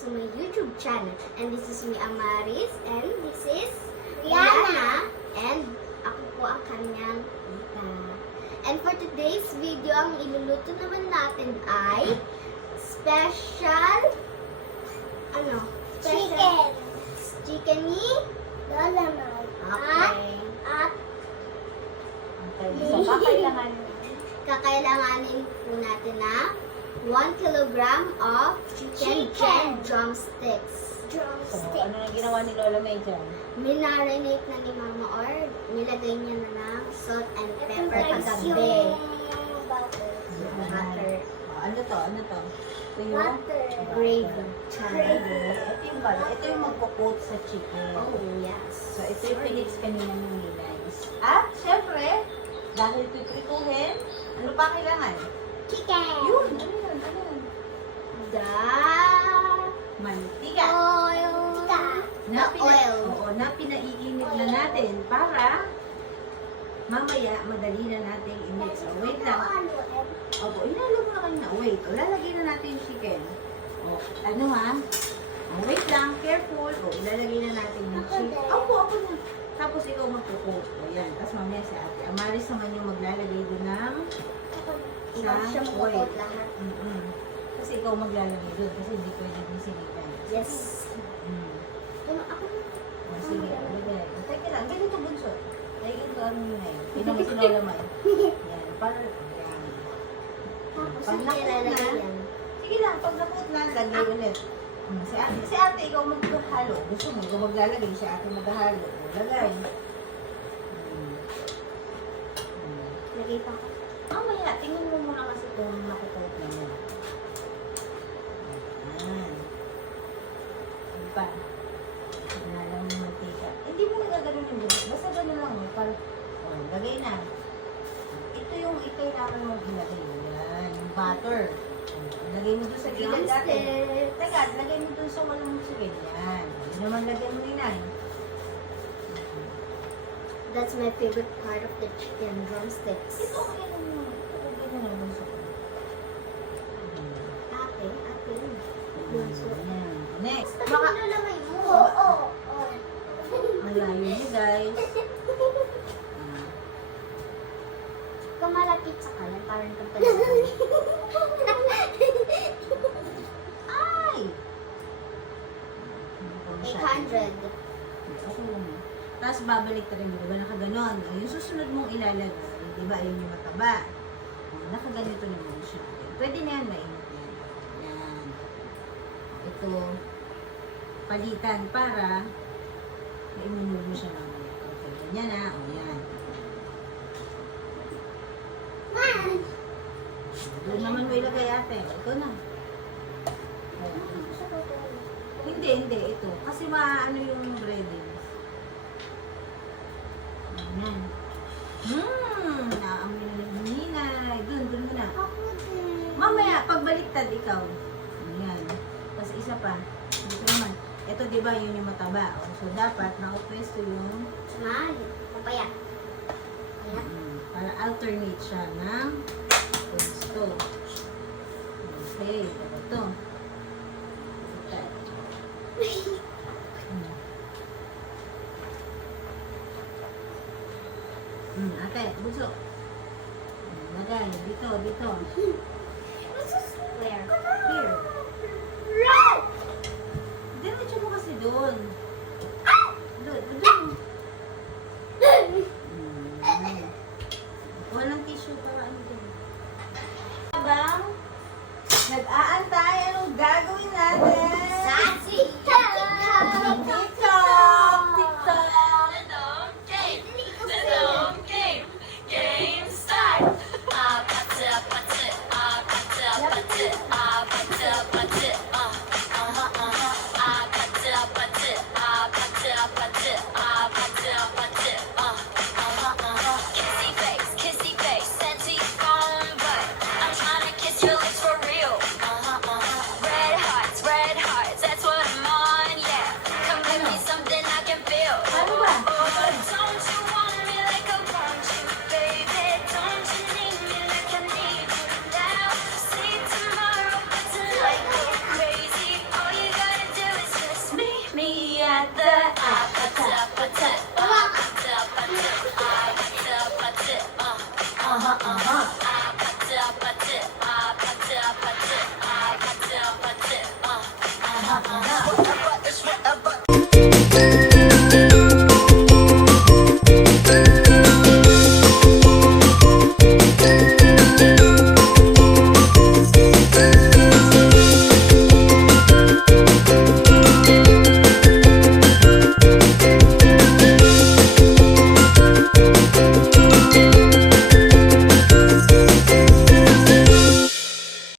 to my YouTube channel. And this is me, Amaris, and this is Rihanna, and ako po ang kanyang tita. And for today's video, ang iluluto naman natin ay special chicken ni Lolaman. Okay. So, Kakailanganin po natin na 1 kilogram of chicken drumsticks. So, ano na ginawa ni Lola May dyan? Minarinate na ni Mama or nilagay niya na ng salt and pepper kagabi. Butter. Ano to? Ito yung Gravy. Ito yung butter. Ito yung magpo-coat sa chicken. Oh, yes. So, ito yung pinix kanina ng nilais. At, syempre, dahil ito'y prituhin, ano pa kailangan? Chicken. Yun, ano yun? Mantika. Oil. Oil. Oo, na pinaiinit na natin para mamaya madali na natin i-mix. So, wait lang. Opo, inalo mo na kayo na. Wait, lalagay na natin yung chicken. O, ano ha? Wait lang, careful. O, ilalagay na natin yung chicken. Ako na. Tapos ikaw magpo-coat. O, yan. Tapos mamaya si ate. Amaris naman yung maglalagay doon ng Ikaw siya magpo-coat lahat. Kasi ikaw maglalagay doon. Kasi hindi pwede din silikan. Yes. Ako na. O, sige, alagay. Teka lang, ganito bunso. Like ito, ano yun eh. Pinamit si Lola May. Yan, para, yan. Tapos Pag hindi nakot lalagay na, yan. sige lang, pag nakot na, lagay ulit. Si ate, ikaw maghahalo. Gusto mo, ikaw maglalagay, si ate maghahalo. O, lagay. Lagay pa ako. Mamaya, tingnan mo muna kasi kung nakukot na mo. Yan. Ano pa? Sinalang mo mantika. Hindi mo nagaganon yung buhok. Basta gano'n lang mo. Lagay na. Ito yung kailangan mong ilagay. Yan, yung butter. Lagay mo doon sa gilid natin. Teka, lagay mo doon sa walang chicken. Yan. Hindi naman lagay mo inay. That's my favorite part of the chicken drumsticks. Ito okay lang mo. Ito okay na naman sa Ate. Yan. Next. Baka nalamay mo. Oo. Malayo niyo guys. Kung malapit sa kalan, parang pagpalitan. Ay! 800. Okay lang. Tapos babalik ka rin mo, diba nakaganon? Yung susunod mong ilalagay, diba yun yung mataba. Nakaganito naman siya. Pwede na yan, mainit yan. Yan. Ito, palitan para maimunod mo siya naman. Okay, ganyan na. O yan. Doon naman mo ilagay ate. Ito na. Hindi. Ito. Kasi maano yung breadings. Ayan. Naamoy na ng hinay. Doon mo na. Mamaya, pagbaliktad ikaw. Ayan. Tapos isa pa. Dito naman. Ito diba yun yung mataba. So dapat nakapwesto yung Papaya. para alternate siya ng pwesto. Okay. Ito. Ate, buso. Lagay. Dito. Where? Here. Diretso mo kasi doon. Doon. Walang tissue para ano doon. Habang nag-aantay, anong gagawin natin? Sassy! Red aha, aha.